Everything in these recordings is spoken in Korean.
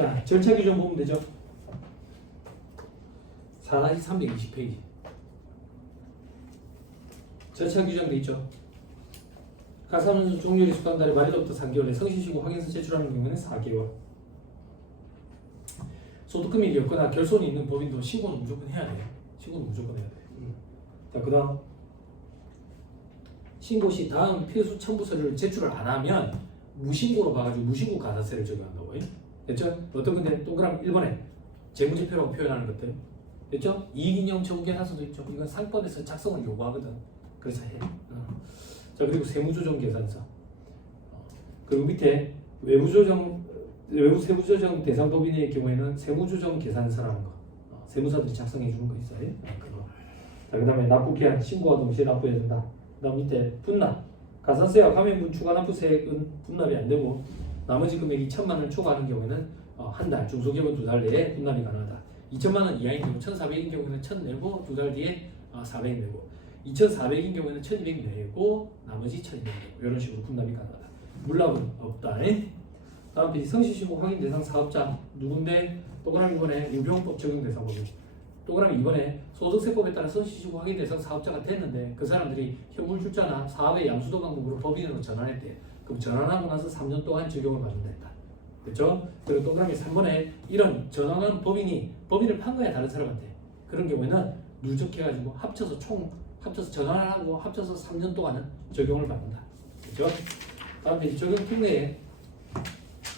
자, 절차 규정 보면 되죠. 4-320페이지. 절차 규정돼 있죠. 가산원수 종료일이 수당 달에 말일로부터 3개월에 성실신고 확인서 제출하는 경우에는 4개월. 소득금이 없거나 결손이 있는 법인도 신고는 무조건 해야 돼요. 신고는 무조건 해야 돼요. 자, 그 다음 신고 시 다음 필수 첨부서를 제출을 안 하면 무신고로 봐가지고 무신고 가산세를 적용한다고. 됐죠? 어떤 건데 동그라미 1번에 재무제표라고 표현하는 것들. 됐죠? 이익인용 청구계산서도 있죠. 이건 상법에서 작성을 요구하거든. 그래서 해. 자, 그리고 세무조정계산서. 그리고 밑에 외부 세무조정 대상 법인의 경우에는 세무조정 계산서라는 거. 세무사들이 작성해 주는 거 있어요. 그거. 자, 그 다음에 납부기한 신고와 동시에 납부해야 된다. 그 다음 밑에 분납. 가산세와 가맹분 추가 납부세액은 분납이 안 되고 나머지 금액이 2천만 원을 초과하는 경우에는 한 달, 중소기업은 2달 내에 분납이 가능하다. 2천만 원 이하인 경우 1,400인 경우에는 1,000 내고 2달 뒤에 400 내고 2,400인 경우에는 1,200 내고 나머지 1,200 내고 이런 식으로 분납이 가능하다. 물납은 없다. 다음 페이지 성실신고 확인 대상 사업자 누군데 동그라미 2번에 우병법 적용 대상 법인. 동그라미 2번에 소득세법에 따라 성실신고 확인 대상 사업자가 됐는데 그 사람들이 현물출자나 사업의 양수도 방법으로 법인으로 전환했대. 그럼 전환하고 나서 3년 동안 적용을 받는다 했다. 그렇죠? 그리고 동그라미 3번에 이런 전환한 법인을 판 거야 다른 사람한테. 그런 경우에는 누적해가지고 합쳐서 전환을 하고 합쳐서 3년 동안은 적용을 받는다. 그렇죠? 다음 페이지 적용 특례에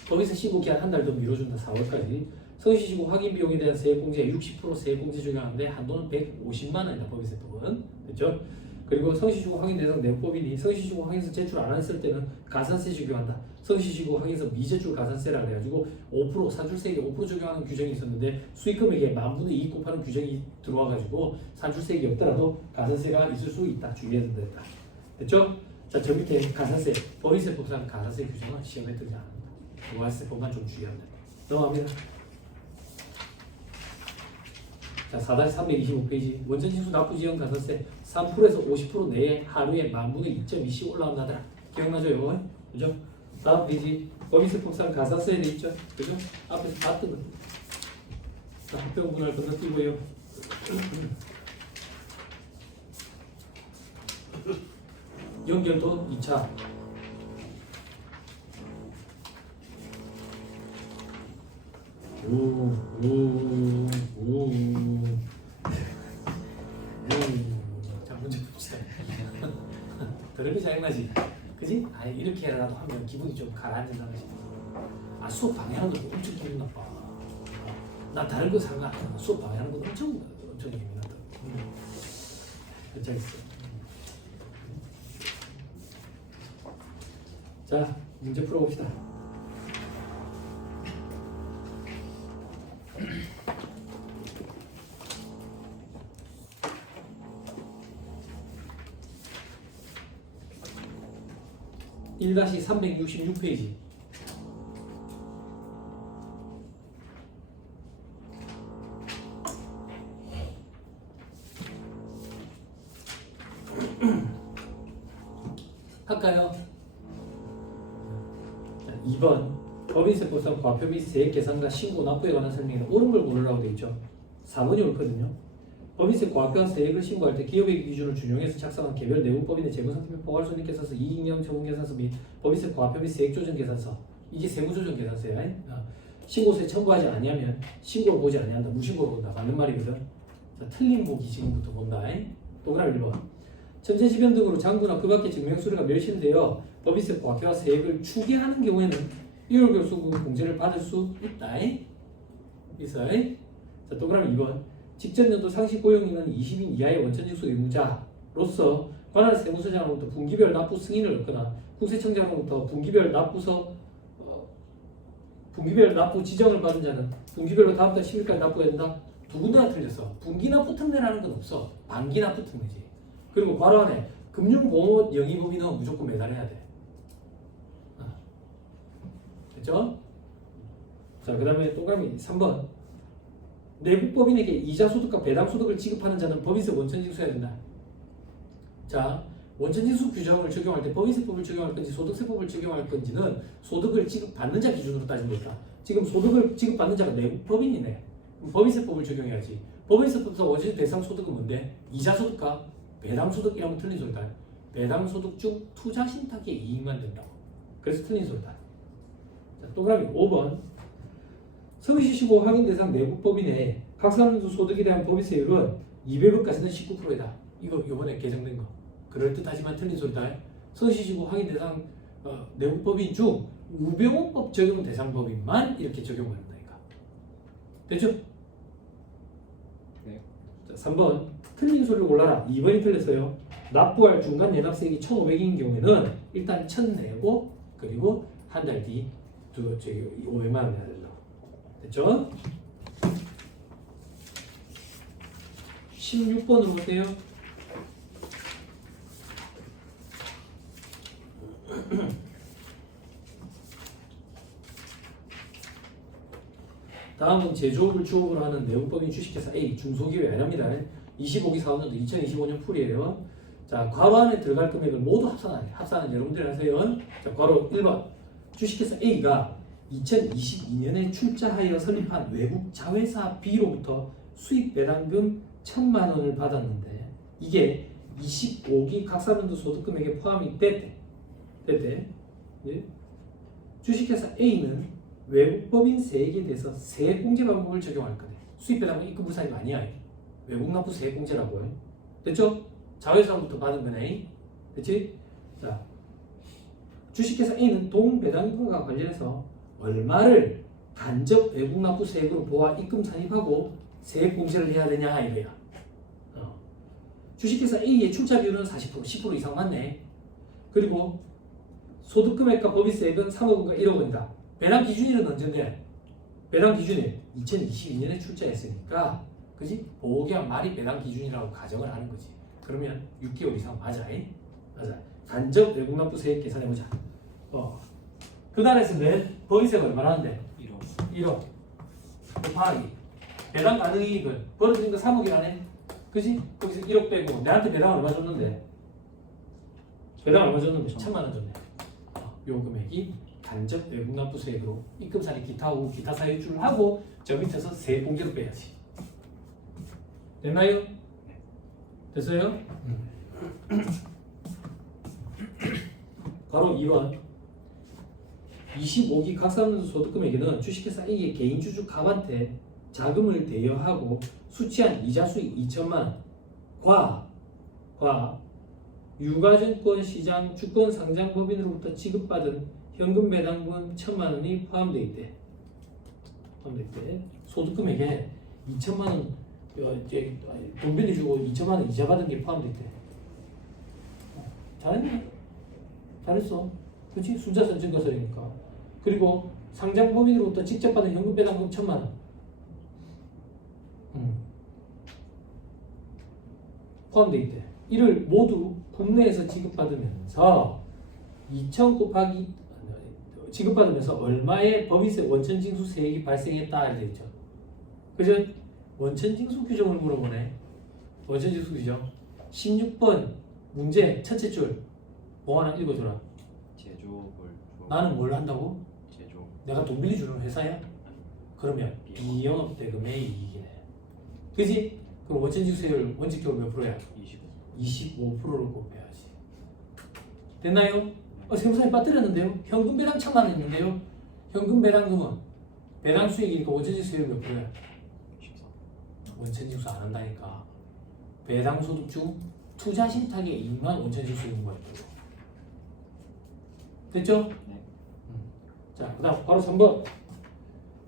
법인세 신고 기한 한 달 더 미뤄준다. 4월까지. 성실신고 확인 비용에 대한 세액공제 60% 세액공제 적용하는데 한도는 150만 원이다. 법인세법은. 됐죠? 그리고 성실신고 확인 대상 내법인이 성실신고 확인서 제출 안 했을 때는 가산세 적용한다. 성실신고 확인서 미제출 가산세라 그래가지고 5% 산출세액에 5% 적용하는 규정이 있었는데 수익금액에 10,000분의 2 곱하는 규정이 들어와가지고 산출세액이 없더라도 가산세가 있을 수 있다. 주의해야 된다. 됐죠? 자, 저 밑에 가산세 법인세법상 가산세 규정은 시험에 뜨지 않는다. 부가세법만 좀 주의하면 됩니다. 넘어갑니다. 자, 4-325페이지 원천징수 납부지연 가산세 3%에서 50% 내에 하루에 10,000분의 2.2씩 올라온다더라. 기억나죠 이거? 그죠? 다음 페이지 법인세법상 가산세에 돼 있죠? 그죠? 앞에서 봤던 거. 자, 합병분할 건너뛰고요. 연결도 2차. 자, 문제 봅시다. 더럽게 짜증나지? 그지? 아, 이렇게 해라도 하면 기분이 좀 가라앉는다. 수업 방해하는 것도 엄청 기분 나빠. 나 다른 거 상관없어. 수업 방해하는 것도 엄청 기분 나빠. 괜찮겠어. 자, 문제 풀어봅시다. (1-366페이지) 할까요? 자, 2번 법인세법상 과표 및 세액 계산과 신고 납부에 관한 설명에 옳은 걸 고르라고 되어 있죠. 4번이 옳거든요. 법인세 과표와 세액을 신고할 때 기업의 기준을 준용해서 작성한 개별 내부법인의 재무상태 및 포괄손익계산서, 이익명 청구계산서 및 법인세 과표 및 세액조정계산서, 이게 세무조정계산서야. 신고서에 첨부하지 아니하면 신고를 보지 아니한다. 무신고로 본다. 맞는 말이거든. 자, 틀린 보기 지금부터 본다. 동그라미 1번. 천재지변 등으로 장부나 그 밖의 증명서류가 멸실되어 법인세 과표와 세액을 추계하는 경우에는 1월 결수금 공제를 받을 수 있다. 있어. 자, 동그라미 2번. 직전 연도 상시 고용인은 20인 이하의 원천징수 의무자로서 관할 세무서장으로부터 분기별 납부 승인을 얻거나 국세청장으로부터 분기별 납부 지정을 받은 자는 분기별로 다음 달 10일까지 납부해야 된다. 두 군데나 틀렸어. 분기 납부 특례라는 건 없어. 반기 납부 특례지. 그리고 괄호 안에 금융공업 영위법인은 무조건 매달해야 돼. 됐죠? 자, 그 다음에 동그라미 3번. 내국법인에게 이자소득과 배당소득을 지급하는 자는 법인세 원천징수해야 된다. 자, 원천징수 규정을 적용할 때 법인세법을 적용할 건지 소득세법을 적용할 건지는 소득을 지급받는 자 기준으로 따지면 된다. 지금 소득을 지급받는 자가 내국 법인이네. 그럼 법인세법을 적용해야지. 법인세법에서 원천징수 대상 소득은 뭔데? 이자소득과 배당소득이라면 틀린 소리다. 배당소득 중 투자신탁의 이익만 된다고. 그래서 틀린 소리다. 자, 동그라미 5번. 성시시고 확인 대상 내국 법인의 각산수 소득에 대한 법인세율은 200억까지는 19%이다. 이거 이번에 개정된 거. 그럴듯하지만 틀린 소리다. 성시시고 확인 대상 내국 법인 중 우병우법 적용 대상 법인만 이렇게 적용을 한다니까. 됐죠? 네. 자, 3번. 틀린 소리를 골라라. 2번이 틀렸어요. 납부할 중간 내납세액이 1,500인 경우에는 일단 1,000 내고 그리고 한 달 뒤 500만 원 내야 된다고. 됐죠? 16번은 어때요? 다음은 제조업을 주업으로 하는 내국법인 주식회사 A 중소기업이 아닙니다. 25기 사업년도 2025년 풀이에요. 자, 괄호 안에 들어갈 금액을 모두 합산하는 여러분들이 하세요. 자, 괄호 1번 주식회사 A가 2022년에 출자하여 설립한 외국 자회사 B로부터 수익 배당금 1,000만 원을 받았는데 이게 25기 각사년도 소득금액에 포함이 됐대. 예? 주식회사 A는 외국법인 세액에 대해서 세액공제 방법을 적용할 거네. 수익 배당금 입금 부산이 아니야. 외국 납부 세액공제라고 해. 됐죠? 자회사로부터 받은 거네. 됐지? 자, 주식회사 A는 동배당금과 관련해서 얼마를 간접 외국 납부 세액으로 보아 입금 산입하고 세액 공제를 해야 되냐 이거야. 주식회사 A의 출자 비율은 40%, 10% 이상 맞네. 그리고 소득금액과 법인세액은 3억 원과 1억 원이다. 배당 기준일은 언젠데? 배당 기준일 2022년에 출자했으니까, 그지? 보호기한 말이 배당 기준이라고 가정을 하는 거지. 그러면 6개월 이상 맞아. 맞아. 간접 외국 납부 세액 계산해 보자. 그날에서 내 법인세가 얼마나 하는데? 1억. 곱하기 배당 가능 이익은 벌어들인 거 3억이라네. 그지? 거기서 1억 빼고 내한테 배당 얼마 줬는데? 배당 얼마 줬는데? 1,000만 원 줬네. 요 금액이 간접 외국 납부 세액으로 입금사리 기타하고 기타 사유주를 하고 저 밑에서 세액 공제로 빼야지. 됐나요? 됐어요? 바로 2번 25기 각사년도 소득금액에는 주식회사 A의 개인주주 갑한테 자금을 대여하고 수취한 이자 수익 2천만 원과 유가증권 시장 주권 상장법인으로부터 지급받은 현금 배당금 1,000만 원이 포함되어 있대. 소득금액에 2천만 원 돈 빌려주고 2천만 원 이자 받은 게 포함되어 있대. 잘했네. 잘했어. 그렇지? 순자선 증거서니까. 그리고 상장법인으로부터 직접 받은 현금 배당금 1,000만 원. 포함되어 있대. 이를 모두 국내에서 지급받으면서 2천 곱하기 지급받으면서 얼마의 법인세 원천징수 세액이 발생했다 이렇게 되어 있죠. 그죠? 원천징수 규정을 물어보네. 원천징수 규정 16번 문제 첫째 줄 뭐 하나 읽어줘라. 제조업을 나는 뭘 한다고? 제조. 내가 돈 빌려주는 회사야? 그러면 비영업대금의 이익이네. 그지? 그럼 원천징수세율 원칙적으로 몇 프로야? 25%를 곱해야지. 됐나요? 세무사님 빠뜨렸는데요? 현금 배당 1,000만 원 있는데요? 현금 배당금은 배당 수익이니까 원천징수세율 몇 프로야? 14. 원천징수 안 한다니까. 배당 소득 중 투자 신탁의 이익만 원천징수인 거야. 됐죠? 네. 자, 그 다음 바로 3번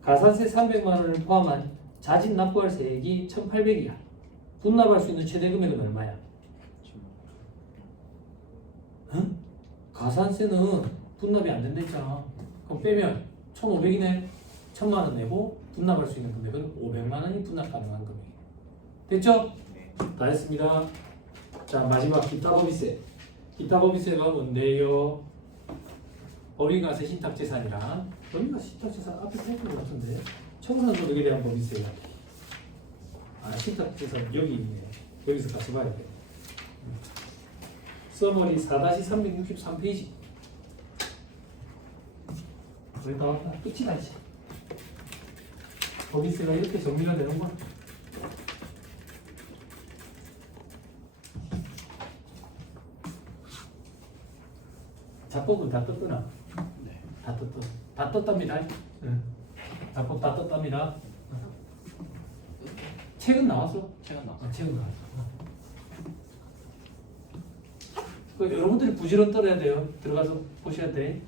가산세 300만 원을 포함한 자진 납부할 세액이 1,800이야. 분납할 수 있는 최대 금액은 얼마야? 응? 가산세는 분납이 안 된다 했잖아. 그럼 빼면 1,500이네. 1,000만 원 내고 분납할 수 있는 금액은 500만 원이 분납 가능한 금액. 됐죠? 네. 다 했습니다. 자, 마지막 기타 법인세. 기타 법인세가 뭔데요? 법인과세 신탁재산이랑 법인과세 신탁재산 앞에서 했던 것 같은데 청산소득에 대한 법인세야. 신탁재산 여기 있네. 여기서 같이 봐야 돼. 써머리 4-363페이지. 거의 다 왔다. 끝이다 이제. 법인세가 이렇게 정리가 되는구나. 자법은 다 떴구나. 네. 다 떴다. 다 떴답니다. 응. 자법 다 떴답니다. 책은 나왔어? 책은 나왔어요. 책은 나왔어. 그 여러분들이 부지런 떨어야 돼요. 들어가서 보셔야 돼.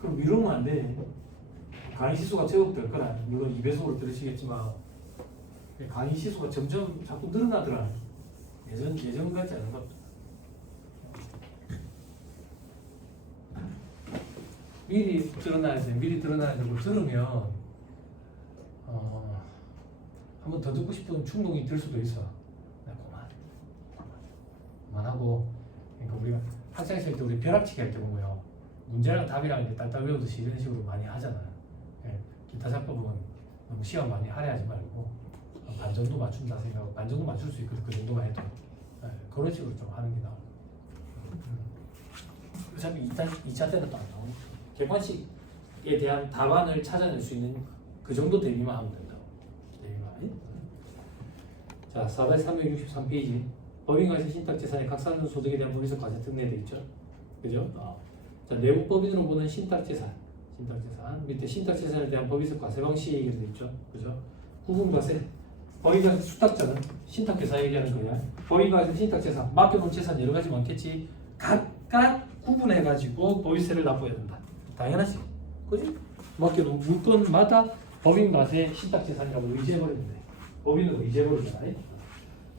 그럼 이러면 안 돼. 강의 시수가 제곱될 거라. 물론 2배속으로 들으시겠지만 강의 시수가 점점 자꾸 늘어나더라. 예전 같지 않은 것. 미리 드러나야 돼. 미리 드러나야 되고 들으면 한 번 더 듣고 싶은 충동이 들 수도 있어. 그만하고. 그러니까 우리가 학창 시절 때 우리 벼락치기 할 때 보고요. 문제랑 답이랑 이렇게 딸딸 외우듯이 이런 식으로 많이 하잖아요. 예, 기타 작법은 너무 시험 많이 할애하지 말고 반 정도 맞춘다 생각하고 반 정도 맞출 수 있거든. 그 정도만 해도 예, 그런 식으로 좀 하는 게 나아요. 어차피 2차 때는 또 안 나오니까 객관식에 대한 답안을 찾아낼 수 있는 그 정도 대비만 하면 된다고. 대비만. 자, 4-363페이지 법인과세 신탁재산의 각사하는 소득에 대한 법인세 과세 특례돼 있죠. 그죠? 자, 내부법인으로 보는 신탁재산 밑에 신탁재산에 대한 법인세 과세 방식이 돼 있죠. 그죠? 구분과세 법인과세 수탁자는 신탁회사 얘기하는 거야. 법인과세 신탁재산 맡겨놓은 재산 여러 가지 많겠지. 각각 구분해가지고 법인세를 납부해야 된다. 당연하지. 그지? 맡겨놓은 물건마다 법인과세 신탁재산이라고 의지해버리면 돼. 법인으로 의지해버리잖아.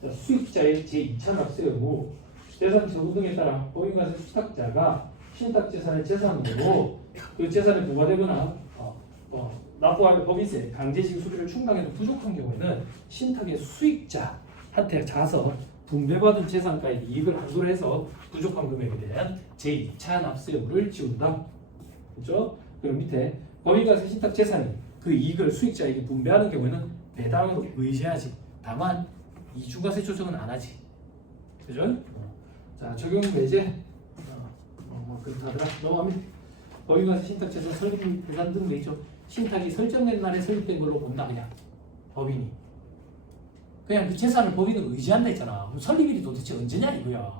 자, 수익자의 제2차 납세 의무 재산 처분 등에 따라 법인과세 수탁자가 신탁재산의 재산으로 그 재산에 부과되거나 납부할 법인세 강제징 수비를 충당해도 부족한 경우에는 신탁의 수익자한테 가서 분배받은 재산가의 이익을 한도로 해서 부족한 금액에 대한 제2차 납세 의무를 지운다. 그렇죠? 그리고 밑에 법인과세 신탁 재산이 그 이익을 수익자에게 분배하는 경우에는 배당으로 의지하지. 다만 이중과세 조정은 안 하지. 그죠? 자, 적용 배제. 그렇다더라. 넘어갑니다. 법인과세 신탁 재산 설립 계산 등 되죠. 신탁이 설정된 날에 설립된 걸로 본다 그냥. 법인이. 그냥 그 재산을 법인은 의지한다 했잖아. 그럼 설립일이 도대체 언제냐 이거야.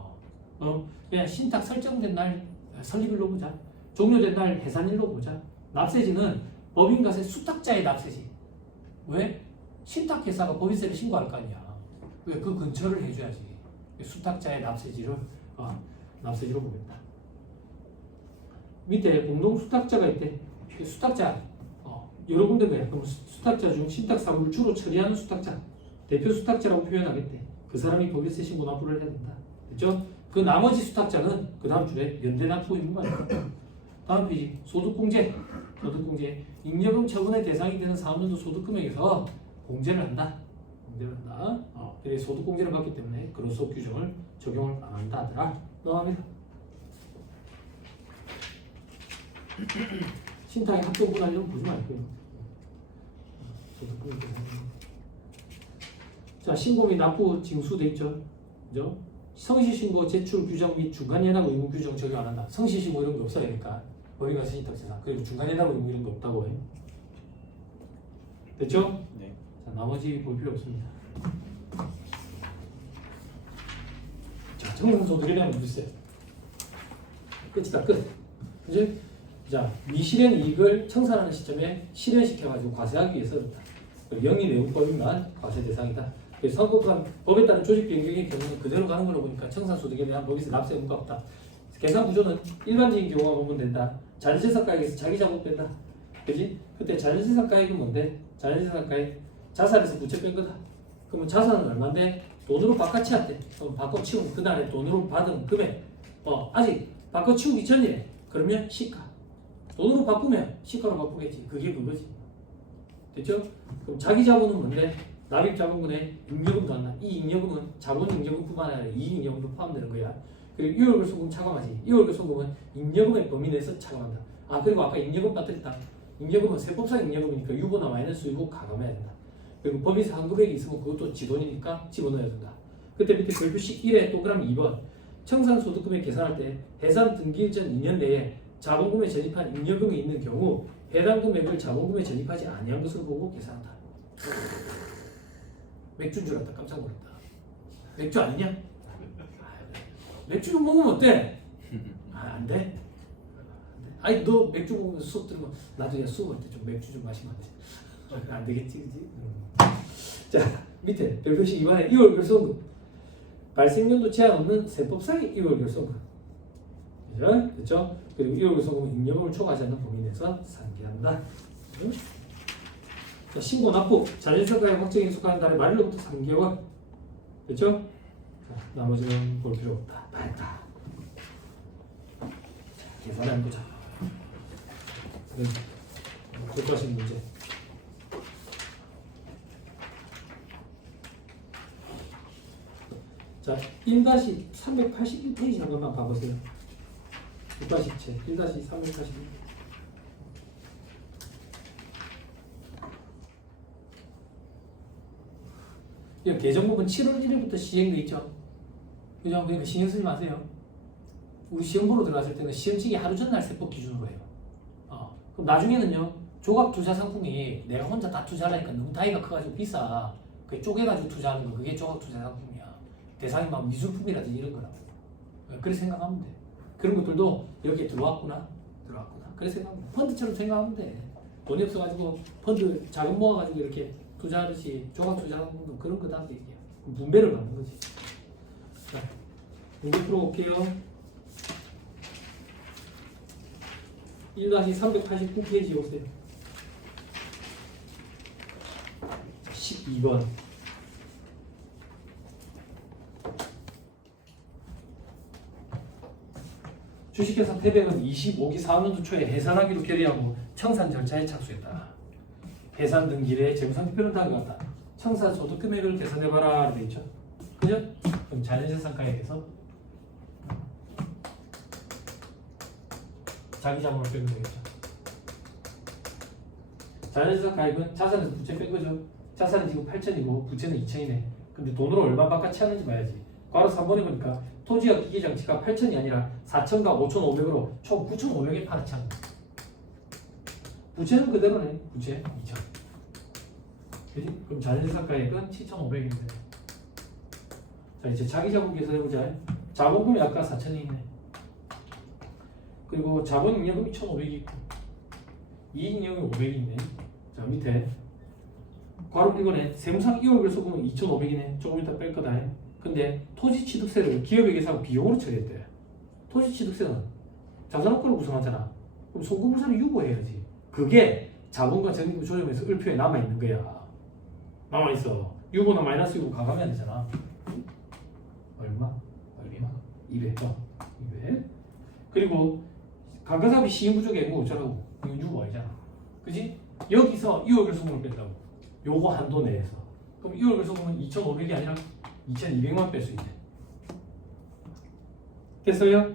그냥 신탁 설정된 날 설립일로 보자. 종료된 날 해산일로 보자. 납세지는 법인과세 수탁자의 납세지. 왜? 신탁회사가 법인세를 신고할 거 아니야. 왜? 그 근처를 해줘야지. 수탁자의 납세지를 납세지로 보겠다. 밑에 공동 수탁자가 있대. 수탁자 여러 군데 그래. 그럼 수탁자 중 신탁 사무를 주로 처리하는 수탁자 대표 수탁자라고 표현하겠대. 그 사람이 법인세 신고 납부를 해야 된다. 됐죠? 그 나머지 수탁자는 그 다음 줄에 연대 납부 의무가 있다. 다음 페이지 소득공제. 잉여금 처분의 대상이 되는 사업연도 소득금액에서 공제를 한다. 그래서 소득공제를 받기 때문에 근로소득 규정을 적용을 안 한다 하더라. 넘어갑니다. 신탁의 합동 분할률은 보지 말고요. 소득금액 대상. 자, 신고 및 납부 징수 돼 있죠. 그죠? 성시신고 제출 규정 및 중간연합 의무 규정 적용 안 한다. 성시신고 이런 게 없어야 되니까 법인과세 신탁재산 그리고 중간연합 의무 이런 게 없다고 해. 됐죠? 네. 자, 나머지 볼 필요 없습니다. 자, 정상소득에 대한 물세 끝이다. 끝. 이제 자, 미실현 이익을 청산하는 시점에 실현시켜가지고 과세하기 위해서 영리 내부법인만 과세 대상이다. 그래서 선거판 법에 따른 조직 변경의 경우는 그대로 가는 걸로 보니까 청산소득에 대한 법인세 납세 의무가 없다. 계산 구조는 일반적인 경우가 보면 된다. 자연재산가액에서 자기 자본 뺀다. 그지? 그때 자연재산가액은 뭔데? 자연재산가액 자산에서 부채 뺀 거다. 그러면 자산은 얼마인데? 돈으로 바꿔치웠대. 그럼 바꿔치우면 그날에 돈으로 받은 금액 아직 바꿔치우기 전이래. 그러면 시가. 돈으로 바꾸면 시가로 바꾸겠지. 그게 그거지. 됐죠? 그럼 자기 자본은 뭔데? 납입자본분에 잉여금도 한다. 이 잉여금은 자본 잉여금뿐만 아니라 이익 잉여금도 포함되는 거야. 그리고 유월결손금 차감하지. 유월결손금은 잉여금의 범위 내에서 차감한다. 그리고 아까 잉여금 빠뜨렸다. 잉여금은 세법상 잉여금이니까 유보나 마이너스 유보 가감해야 된다. 그리고 법인세 한금액이 있으면 그것도 지돈이니까 집어넣어야 된다. 그때 밑에 별표식 1에 동그라미 2번 청산소득금액 계산할 때 해산 등기일 전 2년 내에 자본금에 전입한 잉여금이 있는 경우 해당 금액을 자본금에 전입하지 아니한 것으로 보고 계산한다. 맥주인 줄 알았다. 깜짝 놀랐다. 맥주 아니냐? 맥주 먹으면 어때? 안 돼? 아니 너 맥주 먹으면 수업 들으면 나중에 수업할 때 좀 맥주 좀 마시면 안 돼? 안 되겠지, 그지? 자 밑에 별표식 2번에 2월 결손금 발생연도 제한 없는 세법상의 2월 결손금 그죠? 됐죠? 그리고 2월 결손금은 잉여금을 초과하지 않는 범위 내에서 상기한다. 자, 신고 납부 자진성가액 확정에 속하는 달에 말일로부터 3개월 됐죠? 자, 나머지는 볼 필요 없다. 다 했다. 계산을 한번 보자. 결과식 문제. 자, 1-381페이지 한 번만 봐보세요. 6-7, 1-381. 이 개정법은 7월 1일부터 시행돼 있죠. 그죠? 그러니까 신경 쓰지 마세요. 우리 시험 보러 들어갔을 때는 시험지기 하루 전날 세법 기준으로 해요. 그럼 나중에는요, 조각 투자 상품이 내가 혼자 다 투자를 하니까 너무 다이가 커가지고 비싸. 그게 쪼개가지고 투자하는 거, 그게 조각 투자 상품이야. 대상이 막 미술품이라든지 이런 거라고. 그렇게 생각하면 돼. 그런 것들도 여기에 들어왔구나. 그래 생각하면 돼. 펀드처럼 생각하면 돼. 돈이 없어가지고 펀드 자금 모아가지고 이렇게 투자하듯이 조각 투자 상품도 그런 거다. 얘기야. 분배를 받는 거지. 자, 문제 풀어볼게요. 1-389페이지 오세요. 12번. 주식회사 태백은 25기 4학년도 초에 해산하기로 결의하고 청산 절차에 착수했다. 해산 등기일에 재무상표는 다음과 같다. 청산 소득 금액을 계산해봐라 되어 있죠. 그죠? 그럼 자연재산가액에서 자기 자본을 빼면 되겠죠. 자연재산 가액은 자산에서 부채 뺀 거죠. 자산은 지금 8천이고 부채는 2천이네. 근데 돈으로 얼마 바깥이 하는지 봐야지. 괄호 3번에 보니까 토지와 기기장치가 8천이 아니라 4천과 5,500으로 총 9,500에 팔았지 않나. 부채는 그대로네. 부채 2천. 그지? 그럼 자연재산 가액은 7,500인데. 자 이제 자기 자본 계산해보자. 자본금이 아까 4천이 있네. 그리고 자본 잉여금이 1,500이 있고 이익 잉여금이 500이 있네. 자 밑에 괄호 1번에 세무상 2월 결손금은 2,500이네. 조금 이따 뺄 거다. 근데 토지 취득세를 기업에 계산하고 비용으로 처리했대. 토지 취득세는 자산업권을 구성하잖아. 그럼 송금물세를 유보해야지. 그게 자본과 적립금 조정에서 을표에 남아있는 거야. 남아있어. 유보나 마이너스 유보 가감해야 되잖아. 얼마? 200. 200. 그리고 감가상각비 시행부족에 뭐 어쩌라고. 이거 유보 아니잖아. 그지? 여기서 2월 결손금을 뺀다고. 요거 한도 내에서. 그럼 2월 결손금은 2,500이 아니라 2,200만 뺄 수 있네. 됐어요?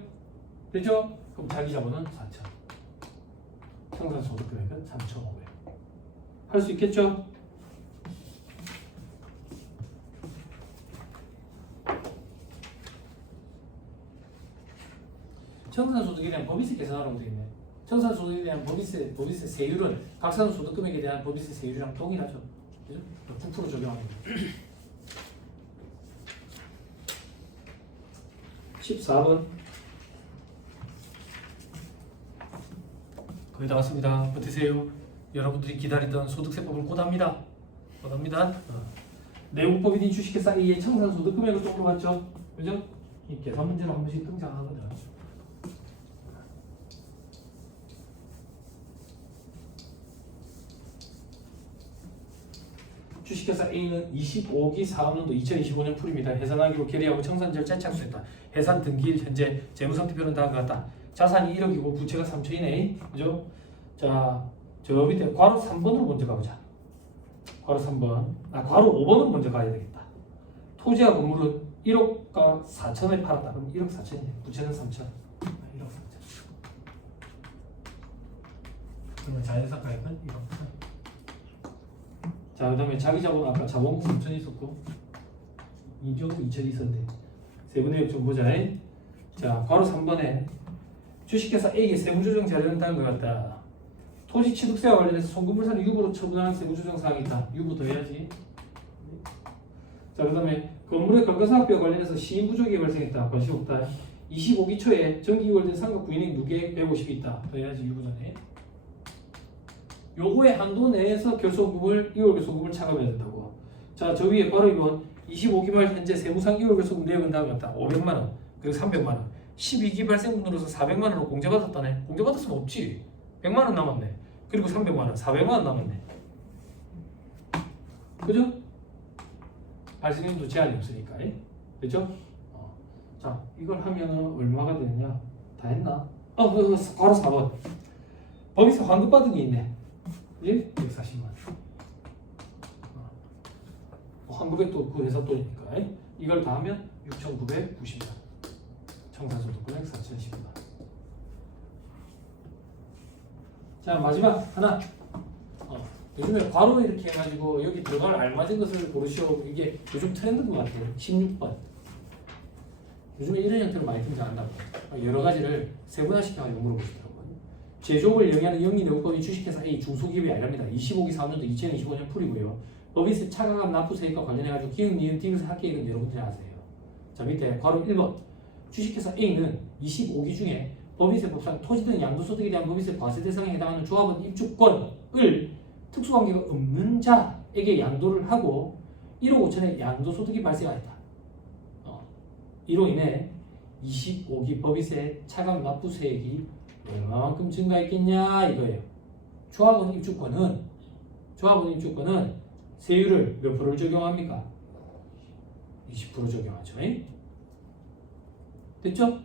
됐죠? 그럼 자기 자본은 4,000. 청산 소득 금액은 3,500. 할 수 있겠죠? 청산소득에 대한 법인세 계산하라고 되어 있네. 청산소득에 대한 법인세 세율은 각산소득금액에 대한 법인세 세율이랑 동일하죠. 그죠? 9% 적용하는 거예요. 14번. 거의 다 왔습니다. 버티세요. 여러분들이 기다리던 소득세법을 곧 합니다. 내용법인이 주식회사 A의 청산소득 금액을 또 물어봤죠. 그죠? 이 계산 문제로 한 번씩 등장하거든. 주식회사 A는 25기 4학년도 2025년 풀입니다. 해산하기로 결의하고 청산 절차에 착수했다. 해산 등기일 현재 재무상태표는 다음과 같다. 자산이 1억이고 부채가 3천이네. 그죠? 자, 저 밑에 괄호 3번으로 먼저 가보자. 괄호 3번. 괄호 5번으로 먼저 가야 되겠다. 토지와 건물은 1억과 4천에 팔았다. 그럼 1억 4천이네. 부채는 3천. 1억 4천. 그러면 자연사과액은 1억. 자, 그 다음에 자기 자본 아까 자본금 5천 있었고 인정금 2천 있었는데 세분의 역 좀 보자. 자, 바로 3번에 주식회사 A의 세무조정 자료는 다음과 같다. 토지 취득세와 관련해서 송금물산을 유보로 처분하는 세무조정 사항이 있다. 유보도 해야지. 자, 그 다음에 건물의 건강사업비와 관련해서 시인 부족이 발생했다. 관심 없다. 25기 초에 정기 이월된 상각 부인액 누계액 150이 있다. 더 해야지 유보 전에. 요거의 한도 내에서 결소금을 2월 결소금을 차감해야 된다고. 자, 저 위에 바로 이건 25기 말 현재 세무상 2월 결소금 내역은 다음과 같다. 500만 원 그리고 300만 원. 12기 발생분으로서 400만 원으로 공제받았다네. 공제받았으면 없지. 100만 원 남았네. 그리고 300만 원, 400만 원 남았네. 그죠? 발생연도 제한이 없으니까. 그죠? 자, 이걸 하면은 얼마가 되느냐? 다 했나? 바로 4번. 법인세 환급받은 게 있네. 140만 원. 환급액도 그 회사 돈이니까. 이걸 다 하면 6,990만 원. 청산소득금액 4,010만 원. 자, 마지막 하나. 요즘에 괄호 이렇게 해가지고 여기 들어갈 알맞은 것을 고르시오. 이게 요즘 트렌드인 것 같아요. 16번. 요즘에 이런 형태로 많이 등장한다고. 여러 가지를 세분화시켜서 물어보시더라고요. 제조업을 영위하는 영리내용법이 주식회사 A 중소기업이 아니랍니다. 25기 4년도 2025년 풀이고요. 법인세 차감한 납부세액과 관련해가지고 기업, 니은, 띠에서 할 계획은 여러분들이 아세요. 자, 밑에 괄호 1번. 주식회사 A는 25기 중에 법인세법상 토지 등 양도소득에 대한 법인세 과세 대상에 해당하는 조합원 입주권을 특수관계가 없는 자에게 양도를 하고 1억 5천의 양도소득이 발생하였다. 이로 인해 25기 법인세 차감 납부세액이 얼마만큼 증가했겠냐 이거예요. 조합원 입주권은 세율을 몇 프로를 적용합니까? 20% 적용하죠. 됐죠?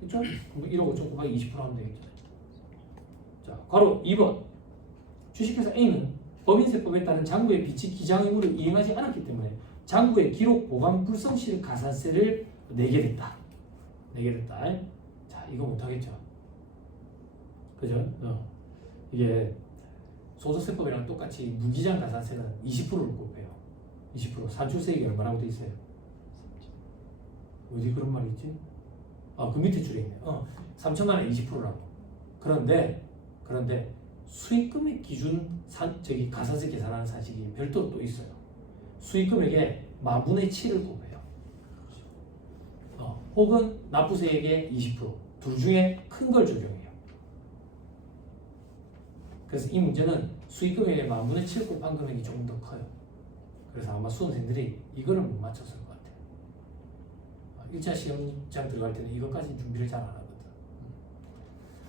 됐죠? 1억 5천 곱하기 20% 하면 되겠죠. 자, 괄호 2번. 주식회사 A는 법인세법에 따른 장부의 비치 기장 의무를 이행하지 않았기 때문에 장부의 기록 보관 불성실 가산세를 내게 됐다. 자, 이거 못하겠죠. 그죠? 이게 소득세법이랑 똑같이 무기장 가산세는 20%를 곱해요. 20%. 산출세액이 얼마라고 돼 있어요? 어디 그런 말이 있지? 그 밑에 줄에 있네. 3천만 원에 20%라고. 그런데 수익금액 기준 가산세 계산하는 사실이 별도로 또 있어요. 수익금액의 10,000분의 7을 곱해요. 혹은 납부세액의 20%. 둘 중에 큰 걸 적용해요. 그래서 이 문제는 수익금액의 10,000분의 7 곱한 금액이 조금 더 커요. 그래서 아마 수험생들이 이거를 못 맞췄을 것 같아요. 1차 시험장 들어갈 때는 이것까지 준비를 잘 안 하거든.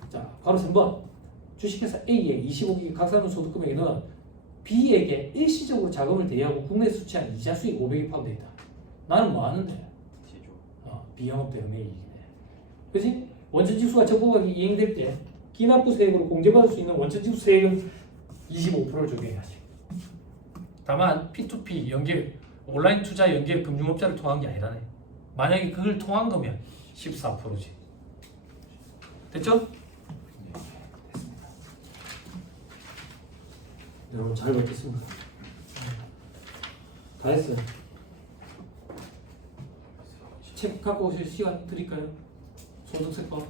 자, 바로 3번. 주식회사 A의 25기 각산후 소득금액에는 B에게 일시적으로 자금을 대여하고 국내에 수취한 이자 수익 500이 포함되어 있다. 나는 뭐 하는데? 제조. 비영업 때문에 이익이네. 그지? 원천징수가 적법하게 이행될 때 기납부세액으로 공제받을 수 있는 원천징수세액은 25%를 적용해야지. 다만 P2P 연계 온라인 투자 연계 금융업자를 통한 게 아니라네. 만약에 그걸 통한 거면 14%지. 됐죠? 됐습니다. 여러분 잘 받겠습니다. 다 했어요. 책 갖고 오실 시간 드릴까요? 소득세법.